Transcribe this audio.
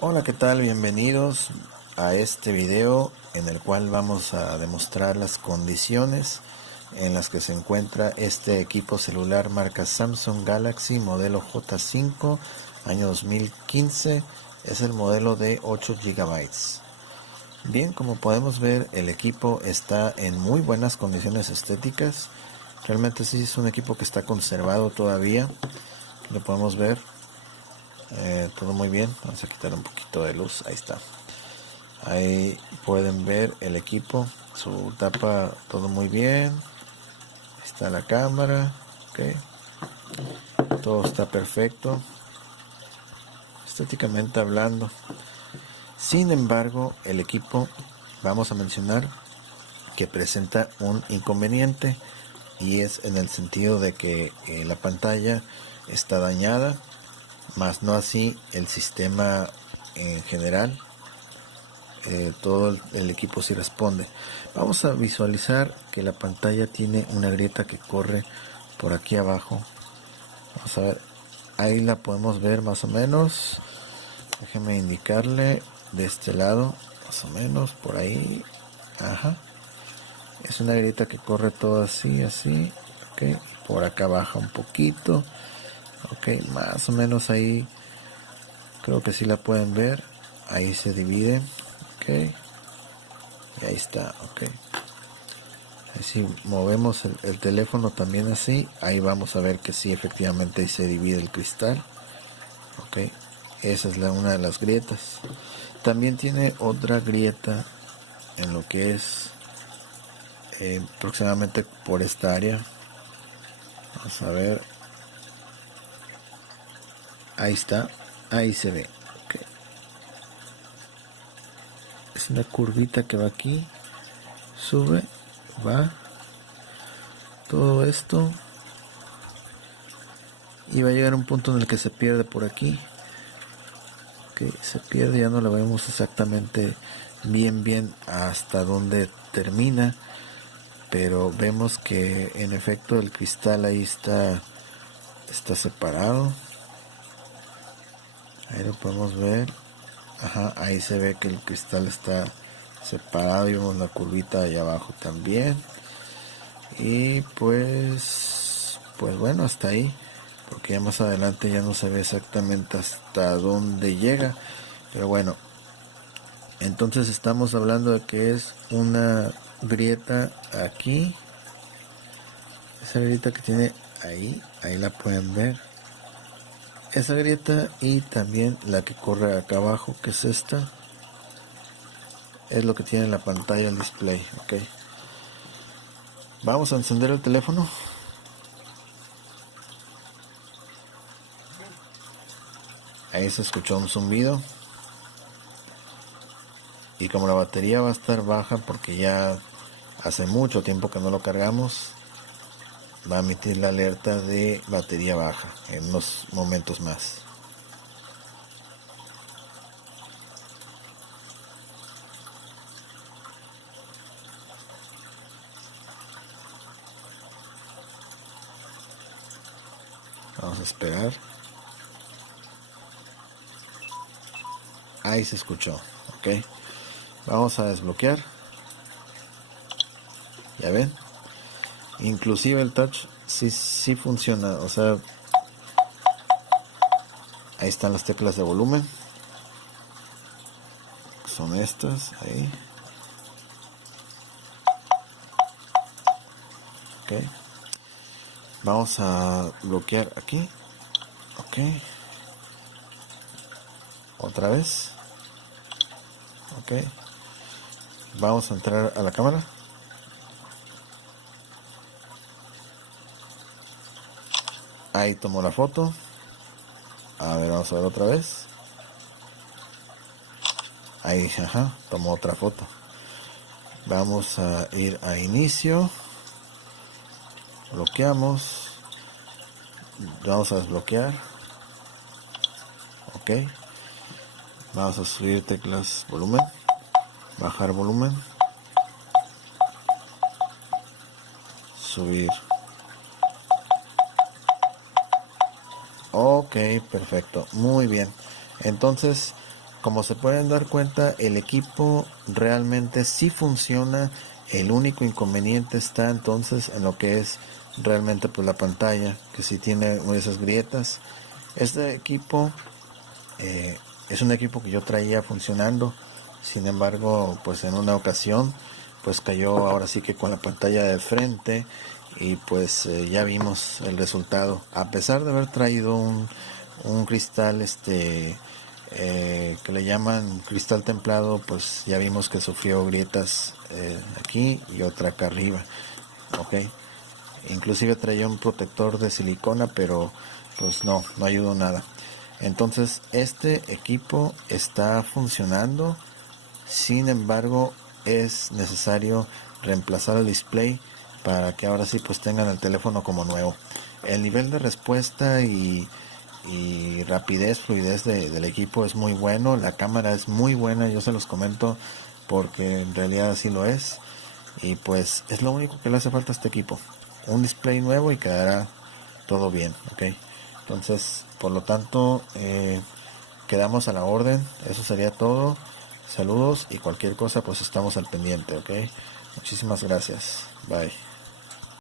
Hola, ¿qué tal? Bienvenidos a este video en el cual vamos a demostrar las condiciones en las que se encuentra este equipo celular marca Samsung Galaxy modelo J5 año 2015. Es el modelo de 8 GB. Bien, como podemos ver, el equipo está en muy buenas condiciones estéticas. Realmente sí es un equipo que está conservado todavía. Lo podemos ver. Todo muy bien. Vamos a quitar un poquito de luz. Ahí está. Ahí pueden ver el equipo, su tapa, todo muy bien. Ahí está la cámara. Okay. Todo está perfecto estéticamente hablando. Sin embargo, el equipo, vamos a mencionar que presenta un inconveniente, y es en el sentido de que la pantalla está dañada, más no así el sistema en general. Todo el equipo sí responde. Vamos a visualizar que la pantalla tiene una grieta que corre por aquí abajo. Vamos a ver, ahí la podemos ver más o menos. Déjeme indicarle de este lado, más o menos por ahí. Ajá, es una grieta que corre todo así, así. Ok, por acá baja un poquito. Ok, más o menos ahí. Creo que sí la pueden ver. Ahí se divide. Ok, y ahí está. Ok, si movemos el teléfono también así, ahí vamos a ver que sí, efectivamente ahí se divide el cristal. Ok, esa es una de las grietas. También tiene otra grieta en lo que es aproximadamente por esta área. Vamos a ver, ahí está, ahí se ve. Okay. Es una curvita que va aquí, sube, va, todo esto, y va a llegar a un punto en el que se pierde por aquí. Okay, se pierde, ya no la vemos exactamente bien hasta donde termina, pero vemos que en efecto el cristal ahí está separado. Ahí lo podemos ver. Ajá, ahí se ve que el cristal está separado, y vemos la curvita ahí abajo también. Y pues bueno, hasta ahí, porque ya más adelante ya no se ve exactamente hasta dónde llega. Pero bueno, entonces estamos hablando de que es una grieta aquí. Esa grieta que tiene ahí la pueden ver. Esa grieta, y también la que corre acá abajo, que es esta, es lo que tiene en la pantalla el display. Ok, vamos a encender el teléfono. Ahí se escuchó un zumbido, y como la batería va a estar baja porque ya hace mucho tiempo que no lo cargamos, va a emitir la alerta de batería baja en unos momentos más. Vamos a esperar. Ahí se escuchó. Ok, vamos a desbloquear. Ya ven, inclusive el touch sí funciona. O sea, ahí están las teclas de volumen, son estas. Ahí. Ok, vamos a bloquear aquí. Ok, otra vez. Ok, vamos a entrar a la cámara. Ahí tomó la foto. A ver, vamos a ver otra vez. Ahí, ajá, tomó otra foto. Vamos a ir a inicio. Bloqueamos. Vamos a desbloquear. Ok. Vamos a subir teclas volumen. Bajar volumen. Subir. Ok, perfecto. Muy bien. Entonces, como se pueden dar cuenta, el equipo realmente sí funciona. El único inconveniente está entonces en lo que es realmente pues la pantalla, que sí tiene una de esas grietas. Este equipo es un equipo que yo traía funcionando. Sin embargo, pues en una ocasión pues cayó ahora sí que con la pantalla de frente, y pues ya vimos el resultado. A pesar de haber traído un cristal que le llaman cristal templado, pues ya vimos que sufrió grietas aquí y otra acá arriba. Ok, inclusive traía un protector de silicona, pero pues no ayudó nada. Entonces este equipo está funcionando. Sin embargo, es necesario reemplazar el display para que ahora sí pues tengan el teléfono como nuevo. El nivel de respuesta y rapidez, fluidez del equipo es muy bueno. La cámara es muy buena, yo se los comento porque en realidad así lo es. Y pues es lo único que le hace falta a este equipo. Un display nuevo y quedará todo bien, ¿ok? Entonces, por lo tanto, quedamos a la orden. Eso sería todo. Saludos y cualquier cosa pues estamos al pendiente, ¿ok? Muchísimas gracias. Bye.